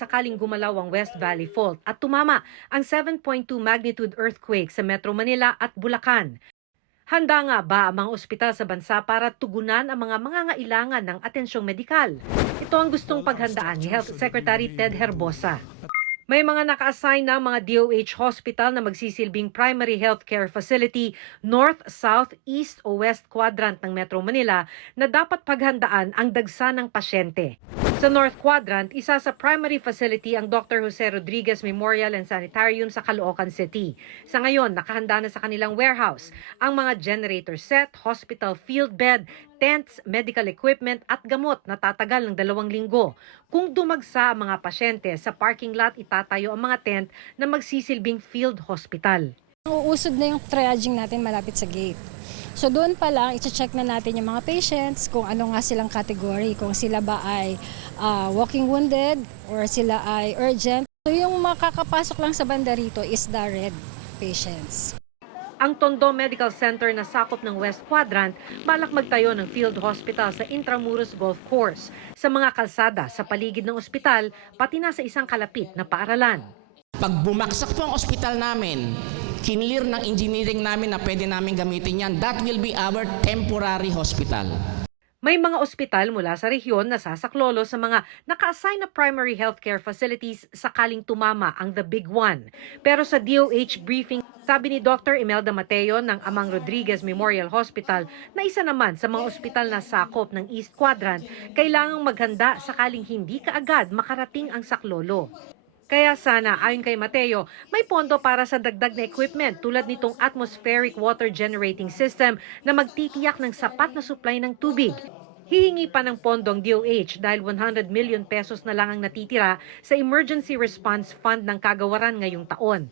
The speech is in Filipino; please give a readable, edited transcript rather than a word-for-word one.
sakaling gumalaw ang West Valley Fault at tumama ang 7.2 magnitude earthquake sa Metro Manila at Bulacan. Handa nga ba ang mga ospital sa bansa para tugunan ang mga mangangailangan ng atensyong medikal? Ito ang gustong paghandaan ni Health Secretary Ted Herbosa. May mga naka-assign na mga DOH hospital na magsisilbing primary healthcare facility north, south, east o west quadrant ng Metro Manila na dapat paghandaan ang dagsa ng pasyente. Sa North Quadrant, isa sa primary facility ang Dr. Jose Rodriguez Memorial and Sanitarium sa Caloocan City. Sa ngayon, nakahanda na sa kanilang warehouse ang mga generator set, hospital field bed, tents, medical equipment at gamot na tatagal ng 2 linggo. Kung dumagsa ang mga pasyente, sa parking lot itatayo ang mga tent na magsisilbing field hospital. Uusod na yung triaging natin malapit sa gate. So doon pa lang, i-check na natin yung mga patients kung ano nga silang category, kung sila ba ay walking wounded or sila ay urgent. So yung makakapasok lang sa banda rito is the red patients. Ang Tondo Medical Center na sakop ng West Quadrant, balak magtayo ng field hospital sa Intramuros Golf Course, sa mga kalsada sa paligid ng ospital, pati na sa isang kalapit na paaralan. Pag bumaksak po ang ospital namin, kinlear ng engineering namin na pwede namin gamitin yan, that will be our temporary hospital. May mga ospital mula sa rehiyon na sasaklolo sa mga naka-assign na primary healthcare facilities sakaling tumama ang The Big One. Pero sa DOH briefing, sabi ni Dr. Imelda Mateo ng Amang Rodriguez Memorial Hospital na isa naman sa mga ospital na sakop ng East Quadrant, kailangang maghanda sakaling hindi kaagad makarating ang saklolo. Kaya sana, ayon kay Mateo, may pondo para sa dagdag na equipment tulad nitong atmospheric water generating system na magtitiyak ng sapat na supply ng tubig. Hihingi pa ng pondo ang DOH dahil 100 million pesos na lang ang natitira sa Emergency Response Fund ng kagawaran ngayong taon.